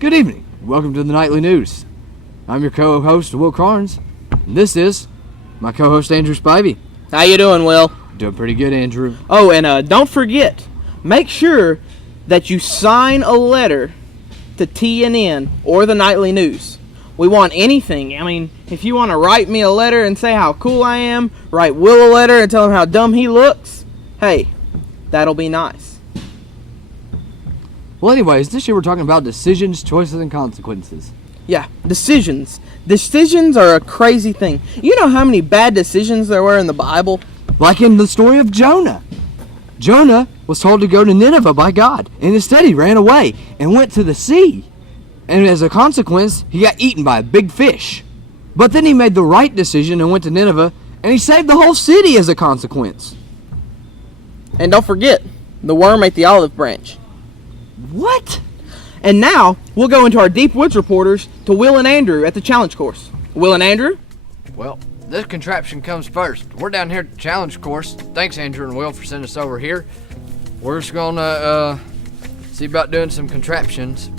Good evening. Welcome to the Nightly News. I'm your co-host, Will Carnes. And this is my co-host, Andrew Spivey. How you doing, Will? Doing pretty good, Andrew. Oh, and don't forget, make sure that you sign a letter to TNN or the Nightly News. We want anything. I mean, if you want to write me a letter and say how cool I am, write Will a letter and tell him how dumb he looks, hey, that'll be nice. Well, anyways, this year we're talking about decisions, choices, and consequences. Yeah, decisions. Decisions are a crazy thing. You know how many bad decisions there were in the Bible? Like in the story of Jonah. Jonah was told to go to Nineveh by God, and instead he ran away and went to the sea. And as a consequence, he got eaten by a big fish. But then he made the right decision and went to Nineveh, and he saved the whole city as a consequence. And don't forget, the worm ate the olive branch. What? And now, we'll go into our Deep Woods reporters to Will and Andrew at the challenge course. Will and Andrew? Well, this contraption comes first. We're down here at the challenge course. Thanks, Andrew and Will, for sending us over here. We're just gonna see about doing some contraptions.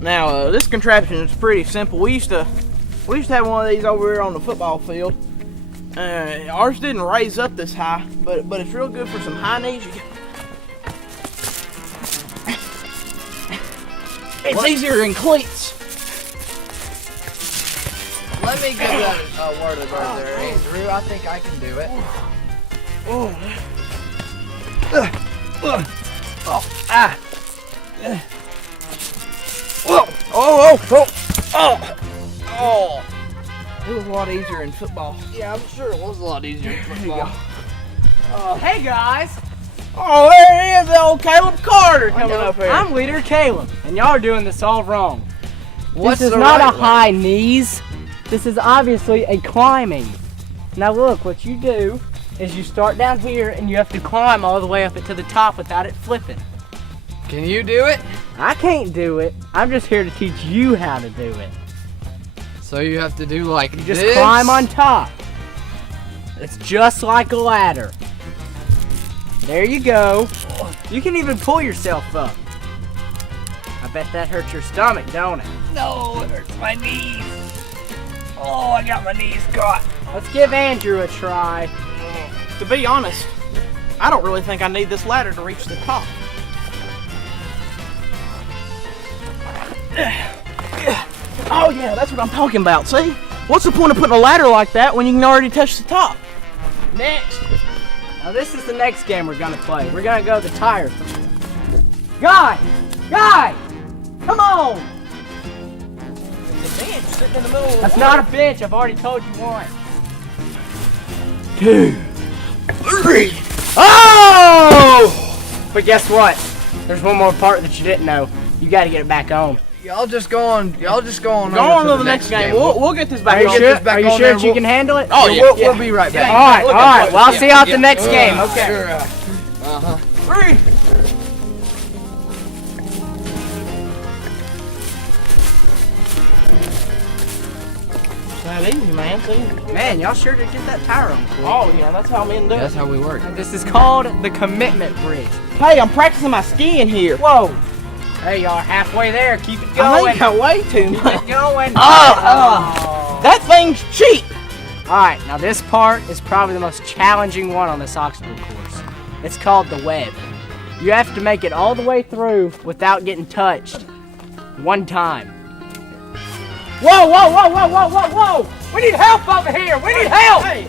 Now, this contraption is pretty simple. We used to have one of these over here on the football field. Ours didn't raise up this high, but it's real good for some high knees. It's easier than cleats. Let me give that a word of advice there, Andrew. I think I can do it. It was a lot easier in football. Yeah, I'm sure it was a lot easier in football. Hey guys, Oh, there he is, old Caleb Carter coming up here. I'm leader Caleb, and y'all are doing this all wrong. What's this is the not right a way? high knees. This is obviously a climbing. Now look, what you do is you start down here and you have to climb all the way up to the top without it flipping. Can you do it? I can't do it. I'm just here to teach you how to do it. So you have to do like You just this? climb on top. It's just like a ladder. There you go. You can even pull yourself up. I bet that hurts your stomach, don't it? No, it hurts my knees. Oh, I got my knees caught. Let's give Andrew a try. To be honest, I don't really think I need this ladder to reach the top. Oh yeah, that's what I'm talking about, see? What's the point of putting a ladder like that when you can already touch the top? Next. Now this is the next game we're gonna play. We're gonna go the tire throw. Guys! Guys! Come on! It's a bench sitting in the middle of the That's water. not a bench, I've already told you once. 2, 3. Oh! But guess what? There's one more part that you didn't know. You gotta get it back on. Y'all just go on. Go over on to the next game. We'll get this back Are you on. sure, back are you on sure there, that you we'll- can handle it? Oh, yeah. We'll be right back. Alright, alright. Well, I'll see you out the next game. Yeah, Okay. sure, 3. It's not easy, man. See? Man, y'all sure did get that tire on quick. Oh yeah, that's how men do That's it. how we work. This is called the commitment bridge. Hey, I'm practicing my skiing here. Whoa! Hey, y'all are halfway there. Keep it I going. think I way too Keep much. it going. That thing's cheap. Alright, now this part is probably the most challenging one on this obstacle course. It's called the web. You have to make it all the way through without getting touched. One time. Whoa, whoa, whoa, whoa, whoa, whoa, whoa! We need help over here! We need help! Hey,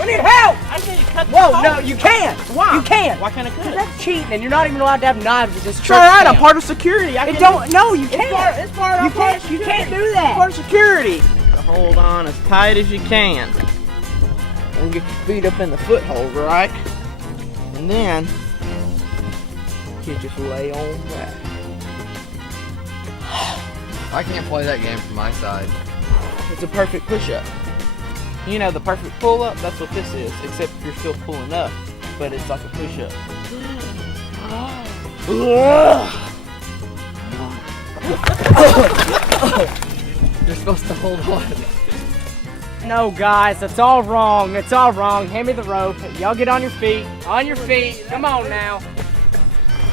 we need help! I need to cut Whoa, this no, off. you can't! Why? You can't! Why can't I cut it? That's cheating, and you're not even allowed to have knives with this It's trick. alright, I'm cam. part of security. I It can don't, no, you It's can't! part of You part of can't, you security. can't do that! Part of security. Hold on as tight as you can. And get your feet up in the foothold, right? And then you just lay on back. I can't play that game from my side. It's a perfect push-up. You know, the perfect pull-up, that's what this is, except you're still pulling up, but it's like a push-up. You're supposed to hold on. No, guys, that's all wrong. It's all wrong. Hand me the rope. Y'all get on your feet. On your feet. Come on now.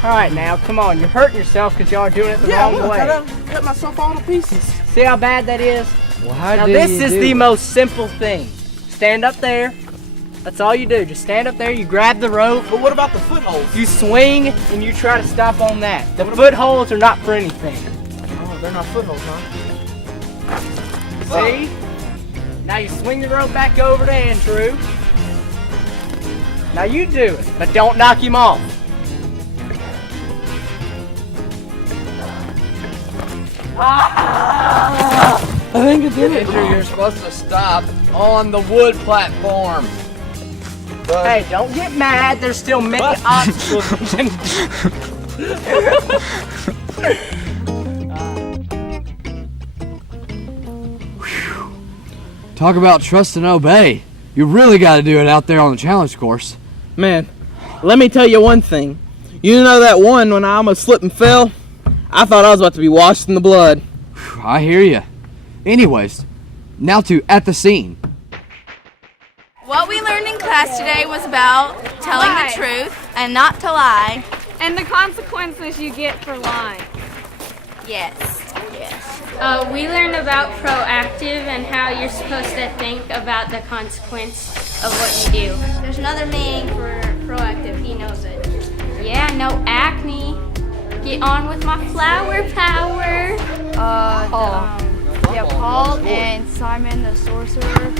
All right, now, come on. You're hurting yourself because y'all are doing it the wrong way. I cut myself all to pieces. See how bad that is? Well, how Now, do this you is do the it? most simple thing. Stand up there. That's all you do. Just stand up there, you grab the rope, But what about the footholds? you swing, and you try to stop on that. The footholds are not for anything. Oh, they're not footholds, huh? See? Now you swing the rope back over to Andrew. Now you do it, but don't knock him off. I think it did it. Andrew, you're supposed to stop on the wood platform. Hey, don't get mad. There's still many obstacles we can Talk about trust and obey. You really got to do it out there on the challenge course. Man, let me tell you one thing. You know that one when I almost slipped and fell? I thought I was about to be washed in the blood. I hear you. Anyways, now to At the Scene. What we learned in class today was about telling Lie. the truth and not to lie. And the consequences you get for lying. Yes, yes. We learned about proactive and how you're supposed to think about the consequence of what you do. There's another meaning for proactive. He knows it. Yeah, no acne. Get on with my flower power. Paul and Simon the sorcerer.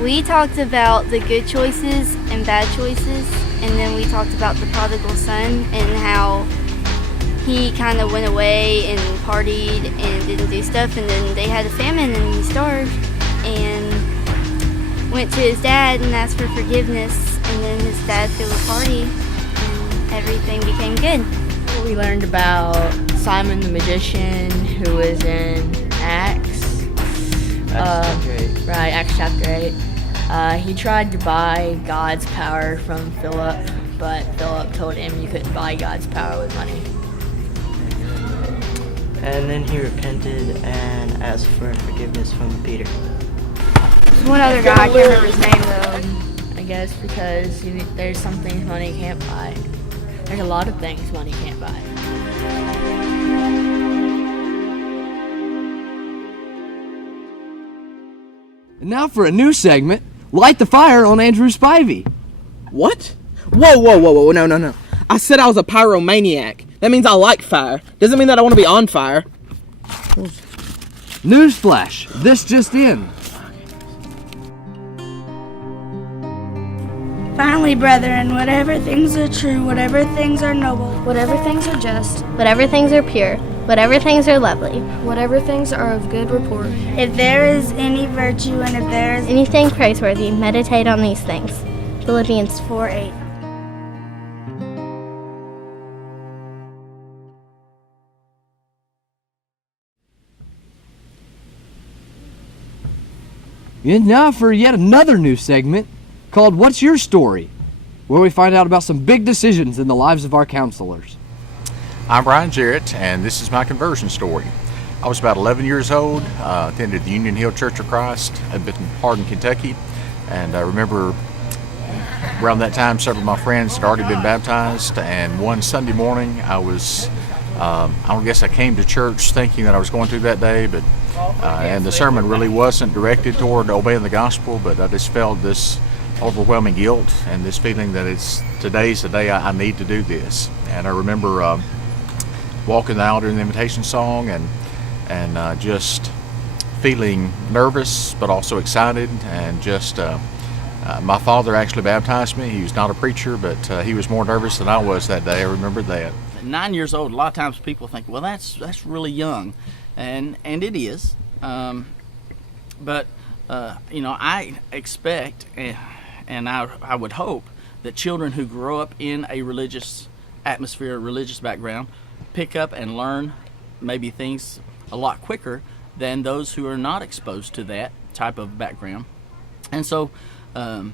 We talked about the good choices and bad choices, and then we talked about the prodigal son and how he kind of went away and partied and didn't do stuff, and then they had a famine and he starved and went to his dad and asked for forgiveness, and then his dad threw a party and everything became good. We learned about Simon the magician, who was in Acts. Right, Acts chapter 8. He tried to buy God's power from Philip, but Philip told him you couldn't buy God's power with money. And then he repented and asked for forgiveness from Peter. There's one other guy, I can't remember his name though. I guess because there's some things money can't buy. There's a lot of things money can't buy. And now for a new segment, Light the Fire on Andrew Spivey. What? Whoa, no. I said I was a pyromaniac. That means I like fire. Doesn't mean that I want to be on fire. Newsflash, this just in. Finally, brethren, whatever things are true, whatever things are noble, Whatever things are just, Whatever things are pure, whatever things are lovely, whatever things are of good report. if there is any virtue and if there is anything praiseworthy, meditate on these things. Philippians 4:8. And now for yet another new segment called What's Your Story?, where we find out about some big decisions in the lives of our counselors. I'm Brian Jarrett, and this is my conversion story. I was about 11 years old, attended the Union Hill Church of Christ in Hardin, Kentucky, and I remember around that time several of my friends had already been baptized, and one Sunday morning I don't guess I came to church thinking that I was going to that day, but and the sermon really wasn't directed toward obeying the gospel, but I just felt this overwhelming guilt and this feeling that today's the day I need to do this. And I remember walking the aisle during the invitation song and just feeling nervous but also excited, and just my father actually baptized me. He was not a preacher, but he was more nervous than I was that day. I remember that. At 9 years old, a lot of times people think, well, that's really young, and it is. But I expect and I would hope that children who grow up in a religious atmosphere, a religious background, pick up and learn maybe things a lot quicker than those who are not exposed to that type of background. And so, I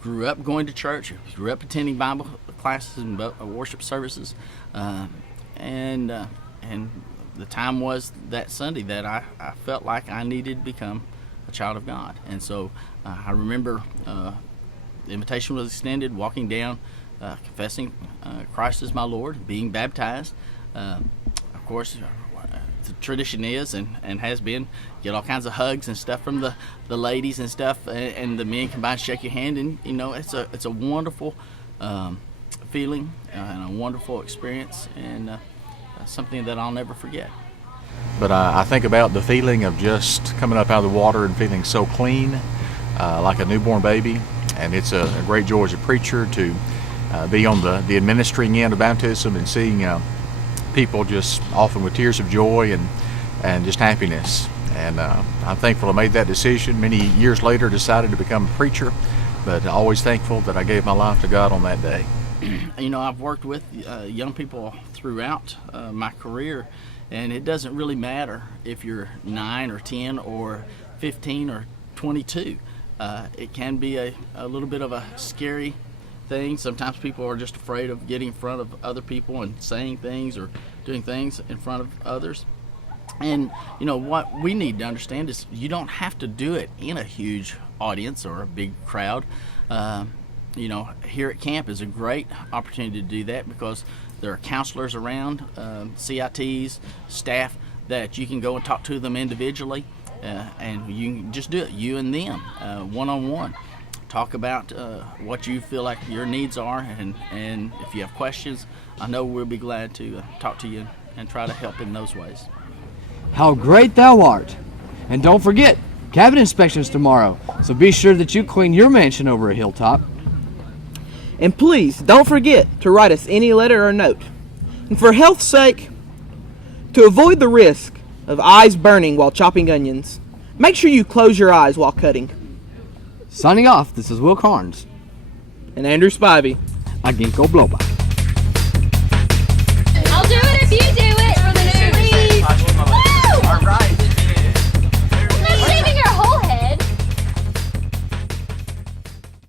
grew up going to church, grew up attending Bible classes and worship services, and the time was that Sunday that I felt like I needed to become a child of God. And so I remember the invitation was extended, walking down confessing Christ as my Lord, being baptized. Of course, the tradition is and has been, get all kinds of hugs and stuff from the ladies and stuff, and the men come by and shake your hand, and it's a wonderful feeling and a wonderful experience, and something that I'll never forget. But I think about the feeling of just coming up out of the water and feeling so clean, like a newborn baby, and it's a great joy as a preacher to be on the administering end of baptism and seeing people just often with tears of joy and just happiness. And I'm thankful I made that decision. Many years later decided to become a preacher, but always thankful that I gave my life to God on that day. I've worked with young people throughout my career, and it doesn't really matter if you're 9 or 10 or 15 or 22. It can be a little bit of a scary thing. Sometimes people are just afraid of getting in front of other people and saying things or doing things in front of others. And what we need to understand is you don't have to do it in a huge audience or a big crowd. Here at camp is a great opportunity to do that because there are counselors around, CITs, staff, that you can go and talk to them individually, and you can just do it, you and them, one-on-one. Talk about what you feel like your needs are, and if you have questions, I know we'll be glad to talk to you and try to help in those ways. How great thou art! And don't forget, cabin inspections tomorrow, so be sure that you clean your mansion over a hilltop. And please don't forget to write us any letter or note. And for health's sake, to avoid the risk of eyes burning while chopping onions, make sure you close your eyes while cutting. Signing off, this is Will Carnes. And Andrew Spivey. A Ginkgo Blowback. I'll do it if you do.